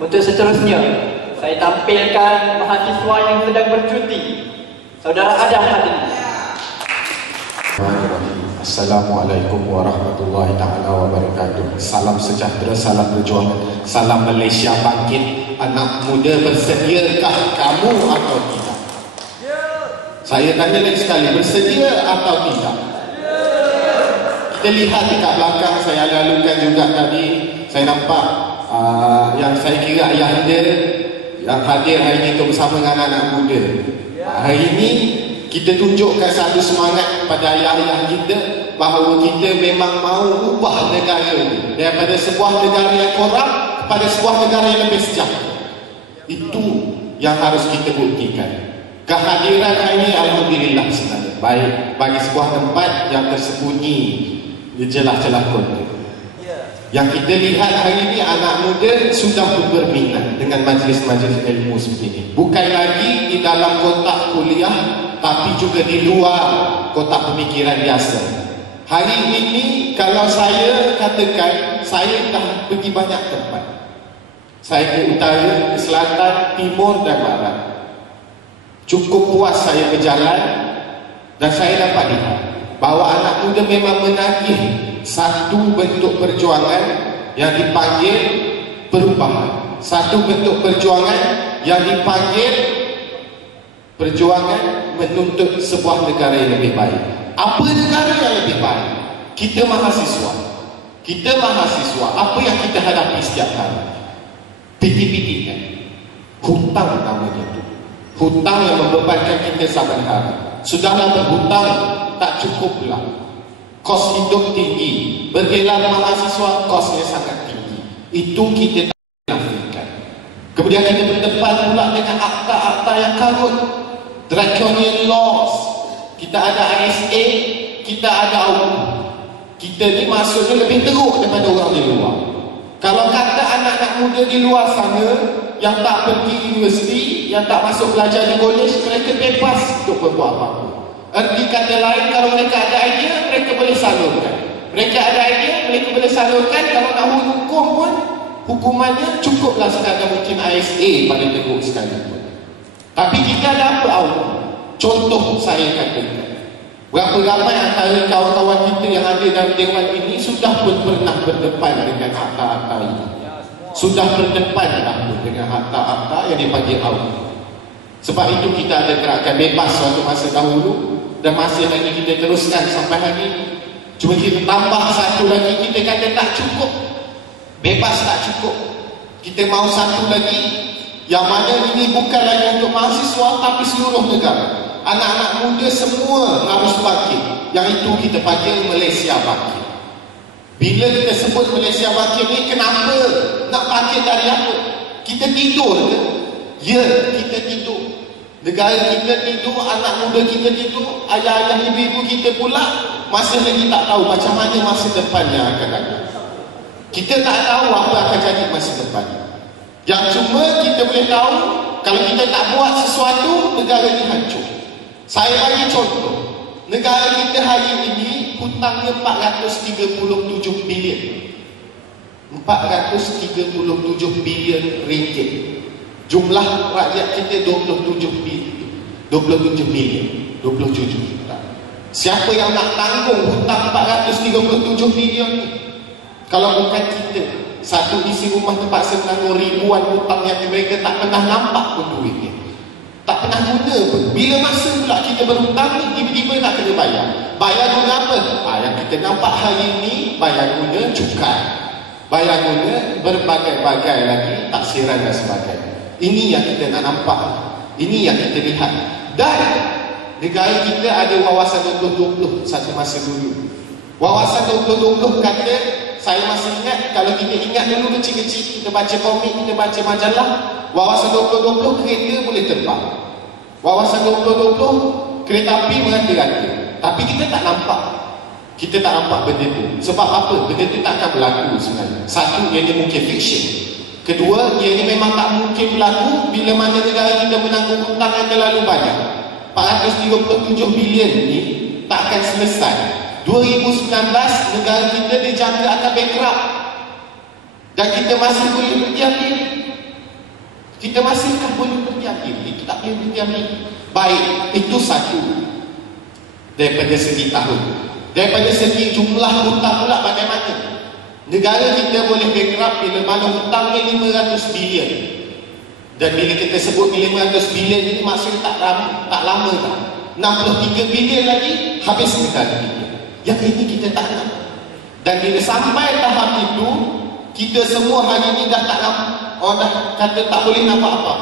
Untuk seterusnya, saya tampilkan mahasiswa yang sedang bercuti. Saudara Adam Hadi. Assalamualaikum warahmatullahi taala wabarakatuh. Salam sejahtera, salam perjuangan, salam Malaysia bangkit. Anak muda, bersediakah kamu atau tidak? Saya tanya lagi sekali, bersedia atau tidak? Kita lihat dekat belakang, saya lalukan juga tadi. Saya nampak yang saya kira ayahanda yang hadir hari ini untuk bersama dengan anak muda. Hari ini kita tunjukkan satu semangat kepada ayah-ayah kita bahawa kita memang mahu ubah negara ini daripada sebuah negara yang korup kepada sebuah negara yang lebih sejahtera. Itu yang harus kita buktikan. Kehadiran hari ini alhamdulillah sebenarnya baik bagi sebuah tempat yang tersembunyi di celah-celah kota. Yang kita lihat hari ini anak muda sudah berminat dengan majlis-majlis ilmu seperti ini. Bukan lagi di dalam kotak kuliah, tapi juga di luar kotak pemikiran biasa. Hari ini kalau saya katakan, saya dah pergi banyak tempat. Saya ke utara, ke selatan, timur dan barat. Cukup puas saya berjalan dan saya dapat lihat bahawa anak muda memang menagih satu bentuk perjuangan yang dipanggil perubahan. Satu bentuk perjuangan yang dipanggil perjuangan menuntut sebuah negara yang lebih baik. Apa negara yang lebih baik? Kita mahasiswa. Kita mahasiswa, apa yang kita hadapi setiap hari? PTPT kan? Hutang namanya itu. Hutang yang membebankan kita saban hari. Sudahlah berhutang, tak cukup pula. Kos hidup tinggi, bergelar mahasiswa kosnya sangat tinggi. Itu kita tak nafikan. Kemudian kita berdepan pula dengan akta-akta yang karut, draconian laws. Kita ada ISA, kita ada AUKU. Kita ni maksudnya lebih teruk daripada orang di luar. Kalau kata anak-anak muda di luar sana yang tak pergi universiti, yang tak masuk belajar di kolej, mereka bebas untuk berbuat apa-apa. Erti kata lain, kalau mereka ada idea, mereka boleh salurkan. Mereka ada idea, mereka boleh salurkan. Kalau nak hukum pun, hukumannya cukuplah sekadar mungkin ISA paling teruk sekali pun. Tapi kita ada apa awal? Contoh saya katakan, berapa ramai antara kawan-kawan kita yang ada dalam dewan ini sudah pun pernah berdepan dengan akta-akta ini. Sudah berdepan dah pun dengan akta-akta yang dipanggil awal. Sebab itu kita ada gerakan bebas suatu masa dahulu dan masih lagi kita teruskan sampai hari ini. Cuma kita tambah satu lagi, kita kata tak cukup. Bebas tak cukup. Kita mahu satu lagi, yang mana ini bukan lagi untuk mahasiswa tapi seluruh negara. Anak-anak muda semua harus bangkit. Yang itu kita panggil Malaysia bangkit. Bila kita sebut Malaysia bangkit ni, kenapa nak bangkit dari apa? Kita tidur ke? Ya, kita tidur. Negara kita tidur, anak muda kita tidur, ayah-ayah ibu-ibu kita pula masih lagi tak tahu macam mana masa depan yang akan datang. Kita tak tahu apa akan jadi masa depan. Yang cuma kita boleh tahu, kalau kita tak buat sesuatu, negara ini hancur. Saya bagi contoh, negara kita hari ini hutangnya 437 bilion. 437 bilion ringgit. Jumlah rakyat kita 27 bilion, 27 juta. Siapa yang nak tanggung hutang 437 bilion ni? Kalau bukan kita. Satu isi rumah terpaksa menanggung ribuan hutang yang mereka tak pernah nampak pun duitnya. Tak pernah guna pun. Bila masa pula kita berhutang ni, tiba-tiba nak kena bayar. Bayar guna apa? Yang kita nampak hari ni, bayar guna cukai. Bayar guna berbagai-bagai lagi taksiran dan sebagainya. Ini yang kita nak nampak. Ini yang kita lihat. Dan negara kita ada wawasan 2020 satu masa dulu. Wawasan 2020 kata, saya masih ingat, kalau kita ingat dulu kecil-kecil, kita baca komik, kita baca majalah, wawasan 2020 kereta boleh terbang. Wawasan 2020 kereta api merata-rata. Tapi kita tak nampak. Kita tak nampak benda tu. Sebab apa? Benda tu tak akan berlaku sebenarnya. Satu, ianya mungkin fiction. Kedua, ianya memang tak mungkin berlaku bila mana negara kita menanggung hutang yang terlalu banyak. 437 bilion ni tak akan selesai. 2019 negara kita dijaga akan bankrupt. Dan kita masih boleh berdiam diri. Kita masihkah boleh berdiam diri? Kita tak boleh berdiam diri. Baik, itu satu daripada segi tahun. Daripada segi jumlah hutang pula bagaimana? Negara kita boleh bankrupt bila mana hutangnya 500 bilion. Dan bila kita sebut 500 bilion ini maksudnya tak lama tak. 63 bilion lagi habis negara kita. Yang ini kita tak nak. Dan bila sampai tahap itu, kita semua hari ini dah tak nampak, orang dah kata tak boleh nampak apa.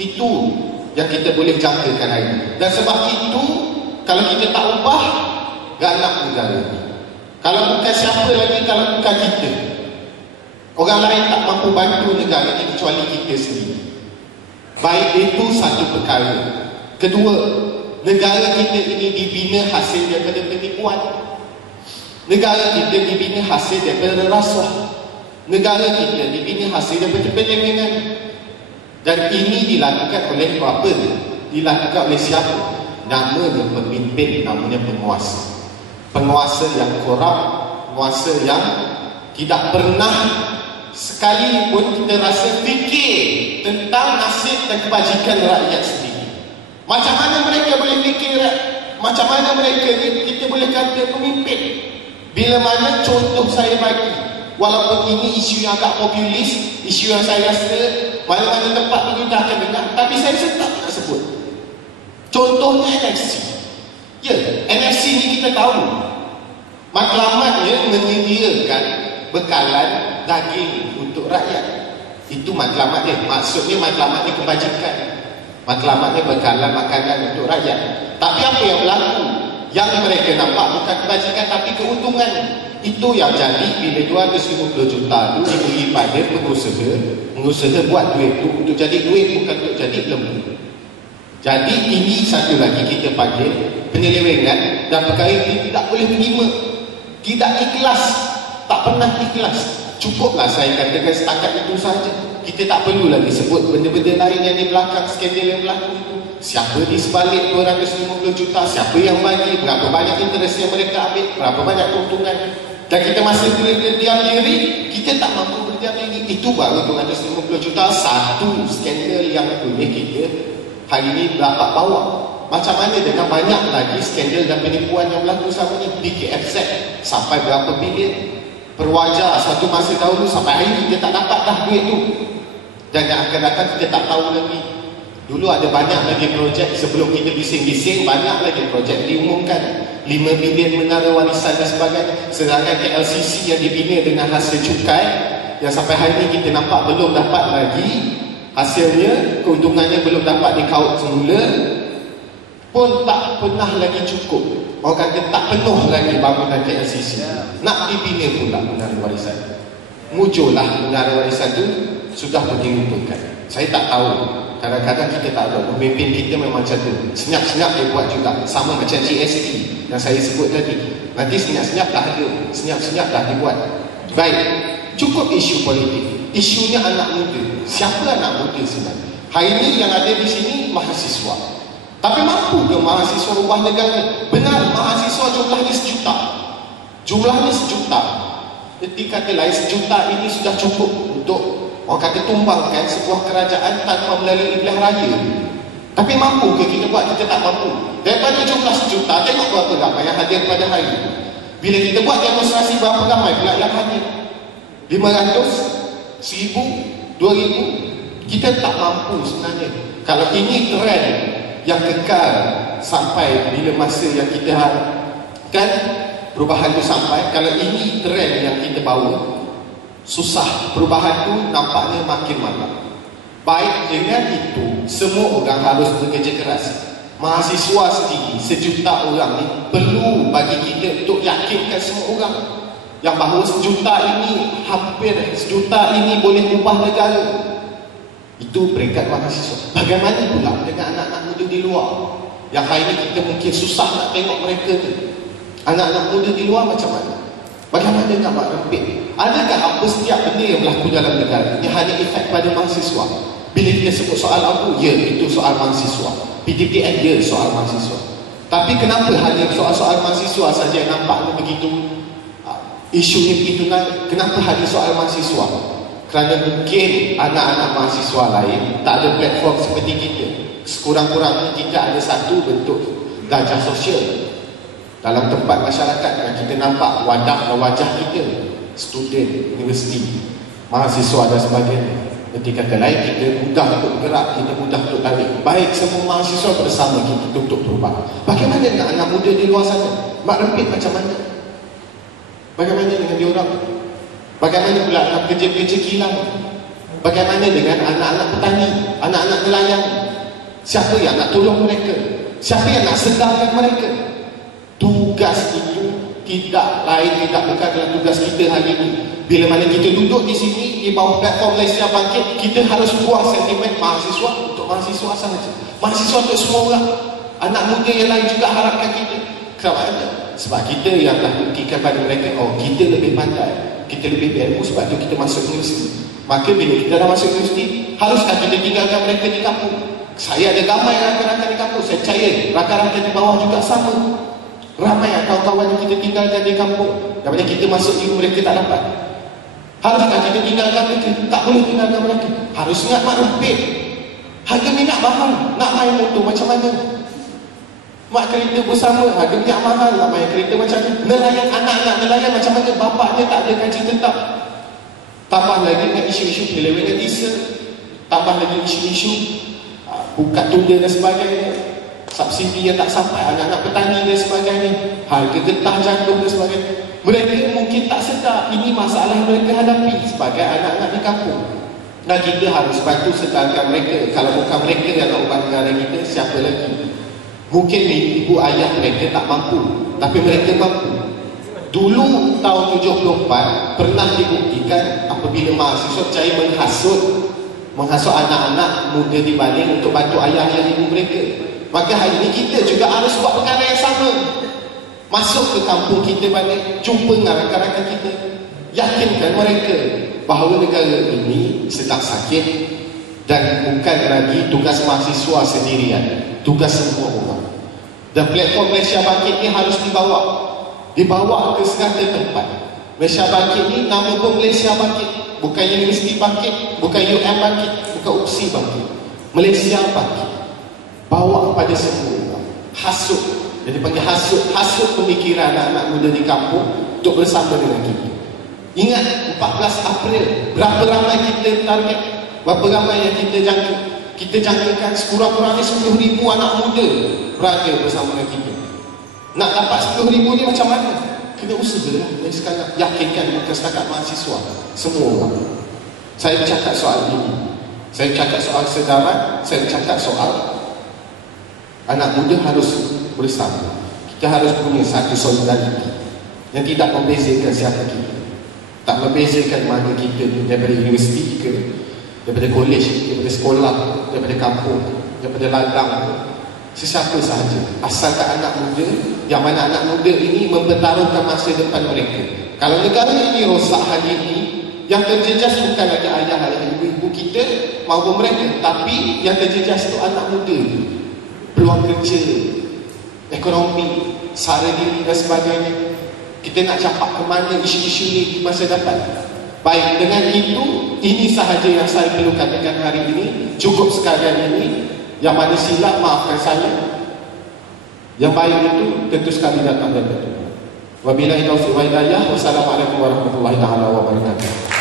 Itu yang kita boleh jangkakan hari ini. Dan sebab itu, kalau kita tak ubah, galak negara ini. Kalau bukan siapa lagi, kalau bukan kita, orang lain tak mampu bantu negara ini kecuali kita sendiri. Baik, itu satu perkara. Kedua, negara kita ini dibina hasil daripada penipuan. Negara kita dibina hasil daripada rasuah. Negara kita dibina hasil daripada penyelewengan. Dan ini dilakukan oleh apa? Dilakukan oleh siapa? Namanya pemimpin, namanya penguasa. Penguasa yang korup, penguasa yang tidak pernah sekali pun kita rasa fikir tentang nasib dan kebajikan rakyat sendiri. Macam mana mereka boleh fikir? Macam mana mereka ni kita boleh kata pemimpin? Bila mana contoh saya bagi, walaupun ini isu yang agak populis, isu yang saya rasa mana-mana tempat pun kita akan dengar, tapi saya tetap nak sebut. Contohnya NFC. Ya, NFC ni kita tahu matlamatnya menyediakan bekalan daging untuk rakyat. Itu matlamatnya. Maksudnya matlamatnya kebajikan. Matlamatnya bekalan makanan untuk rakyat. Tapi apa yang berlaku? Yang mereka nampak bukan kebajikan tapi keuntungan. Itu yang jadi bila 250 juta itu diberi pada pengusaha. Pengusaha buat duit itu untuk jadi duit, bukan untuk jadi lembu. Jadi ini satu lagi kita panggil penyelewengan dan perkara itu tidak boleh terima. Tidak ikhlas, tak pernah ikhlas. Cukuplah saya katakan setakat itu saja. Kita tak perlu lagi sebut benda-benda lain yang di belakang skandal yang berlaku itu. Siapa di sebalik 250 juta, siapa yang bagi, berapa banyak interest yang mereka ambil, berapa banyak keuntungan. Dan kita masih boleh berdiam diri, kita tak mampu berdiam diri. Itu baru 250 juta, satu skandal yang boleh kita hari ini dapat bawa. Macam mana dengan banyak lagi skandal dan penipuan yang berlaku sama ni. PKFZ sampai berapa bilion. Perwajar satu masa dahulu sampai hari ini kita tak dapat dah duit tu. Dan yang akan datang kita tak tahu lagi. Dulu ada banyak lagi projek sebelum kita bising-bising, banyak lagi projek diumumkan. 5 bilion menara warisan dan sebagainya. Sedangkan KLCC yang dibina dengan hasil cukai yang sampai hari ini kita nampak belum dapat lagi hasilnya, keuntungannya belum dapat dikaut semula, pun tak pernah lagi cukup. Orang kata tak penuh lagi bangunan KLCC. Nak dibina pula menara warisan. Muncullah menara warisan tu sudah diruntuhkan. Saya tak tahu. Kadang-kadang kita tak tahu. Pemimpin kita memang macam tu. Senyap-senyap dia buat juga. Sama macam GST yang saya sebut tadi. Nanti senyap-senyap dah ada. Senyap-senyap dah dibuat. Baik. Cukup isu politik. Isunya anak muda. Siapa anak muda sebenarnya? Hari ini yang ada di sini mahasiswa. Tapi mampu ke mahasiswa ubah negara? Benar, mahasiswa jumlahnya 1 juta. Jumlahnya 1 juta. Ketika kata lain 1 juta ini sudah cukup untuk orang kata tumbangkan sebuah kerajaan tanpa melalui pilihan raya. Tapi mampu ke kita buat? Kita tak mampu. Daripada jumlah 1 juta, tengok berapa ramai yang hadir pada hari ini. Bila kita buat demonstrasi, berapa ramai pula yang hadir? 500, 1000, 2000. Kita tak mampu sebenarnya. Kalau ini trend yang kekal sampai bila masa yang kita harapkan perubahan itu sampai, kalau ini trend yang kita bawa, susah. Perubahan itu nampaknya makin malam. Baik, dengan itu semua orang harus bekerja keras. Mahasiswa sendiri 1 juta orang ni perlu bagi kita untuk yakinkan semua orang yang bahawa 1 juta ini, hampir 1 juta ini boleh ubah negara. Itu peringkat mahasiswa. Bagaimana pula dengan anak-anak muda di luar yang hari ini kita mungkin susah nak tengok mereka tu. Anak-anak muda di luar macam mana? Bagaimana nak buat rempit? Adakah apa setiap benda yang berlaku dalam negara yang hanya efek pada mahasiswa? Bila kita sebut soal apa? Ya, itu soal mahasiswa. PTTN, ya, soal mahasiswa. Tapi kenapa hanya soal-soal mahasiswa saja yang nampaknya begitu isunya begitu naik? Kenapa hanya soal mahasiswa? Kerana mungkin anak-anak mahasiswa lain tak ada platform seperti kita. Sekurang-kurangnya kita ada satu bentuk darjah sosial dalam tempat masyarakat yang kita nampak wajah kita, student, universiti, mahasiswa dan sebagainya. Ketika kata lain, kita mudah untuk bergerak, kita mudah untuk tarik. Baik semua mahasiswa bersama kita untuk berubah. Bagaimana dengan anak muda di luar sana? Mak rempit macam mana? Bagaimana dengan diorang? Bagaimana pula anak kerja-kerja kilang? Bagaimana dengan anak-anak petani, anak-anak nelayan? Siapa yang nak tolong mereka? Siapa yang nak sedarkan mereka? Tugas itu tidak lain, tidak bukan dalam tugas kita hari ini. Bila mana kita duduk di sini di bawah platform Malaysia Bangkit, kita harus buang sentimen mahasiswa untuk mahasiswa sahaja. Mahasiswa untuk semua orang. Anak muda yang lain juga harapkan kita. Kenapa? Sebab kita yang dah buktikan pada mereka, oh kita lebih pandai, kita lebih berilmu, sebab itu kita masuk universiti. Maka bila kita dah masuk universiti, haruskah kita tinggalkan mereka di kampung? Saya ada ramai rakan-rakan di kampung, saya percaya rakan-rakan di bawah juga sama. Ramai kawan-kawan yang kita tinggalkan di kampung, daripada kita masuk ilmu mereka tak dapat. Haruskah kita tinggalkan mereka? Tak boleh tinggalkan mereka. Harus ingat mak rempit. Harga minyak mahal, nak main motor macam mana? Mak kereta bersama, harga minyak mahal, nak main kereta macam mana? Nelayan, anak-anak nelayan macam mana? Bapaknya tak ada gaji tetap. Tambah lagi dengan isu-isu penyelewengan diesel, tambah lagi isu-isu buka tunda dan sebagainya, subsidi yang tak sampai, anak-anak petani dan sebagainya, harga getah jatuh dan sebagainya. Mereka mungkin tak sedar ini masalah mereka hadapi sebagai anak-anak di kampung. Dan kita harus bantu sedarkan mereka. Kalau bukan mereka yang nak ubah negara kita, siapa lagi? Mungkin ibu ayah mereka tak mampu, tapi mereka mampu. Dulu tahun 74 pernah dibuktikan apabila mahasiswa percaya menghasut anak-anak muda di Baling untuk bantu ayah dan ibu mereka. Maka hari ini kita juga harus buat perkara yang sama. Masuk ke kampung kita balik, jumpa dengan rakan-rakan kita, yakinkan mereka bahawa negara ini sedang sakit dan bukan lagi tugas mahasiswa sendirian, tugas semua orang. Dan platform Malaysia Bangkit ini harus dibawa ke segala tempat. Malaysia Bangkit ini nama pun Malaysia Bangkit, bukan Universiti Bangkit, bukan UM Bangkit, bukan UPSI Bangkit, Malaysia Bangkit. Bawa kepada semua orang. Hasut, jadi panggil hasut pemikiran anak-anak muda di kampung untuk bersama dengan kita. Ingat 14 April, berapa ramai kita target, berapa ramai yang kita jangka. Kita jangkakan sekurang-kurangnya 10,000 anak muda berada bersama dengan kita. Nak dapat 10,000 ni macam mana? Kena usahalah dari sekarang. Yakinkan bukan setakat mahasiswa, semua orang. Saya bercakap soal ini, saya bercakap soal sedaran, saya bercakap soal anak muda harus bersama. Kita harus punya satu solidariti yang tidak membezakan siapa kita. Tak membezakan mana kita daripada universiti ke, daripada kolej, daripada sekolah, daripada kampung, daripada ladang, sesiapa sahaja. Asalkan anak muda, yang mana anak muda ini mempertaruhkan masa depan mereka. Kalau negara ini rosak hari ini, yang terjejas bukan lagi ayah dan ibu kita maupun mereka, tapi yang terjejas itu anak muda. Peluang kerja, ekonomi, sara diri dan sebagainya. Kita nak capak ke mana isu-isu ni di masa depan. Baik, dengan itu, ini sahaja yang saya perlu katakan hari ini. Cukup sekalian ini. Yang mana silap, maafkan saya. Yang baik itu tentu sekali datang dari Tuhan. Wabillahi taufiq wal hidayah. Wassalamualaikum warahmatullahi wabarakatuh.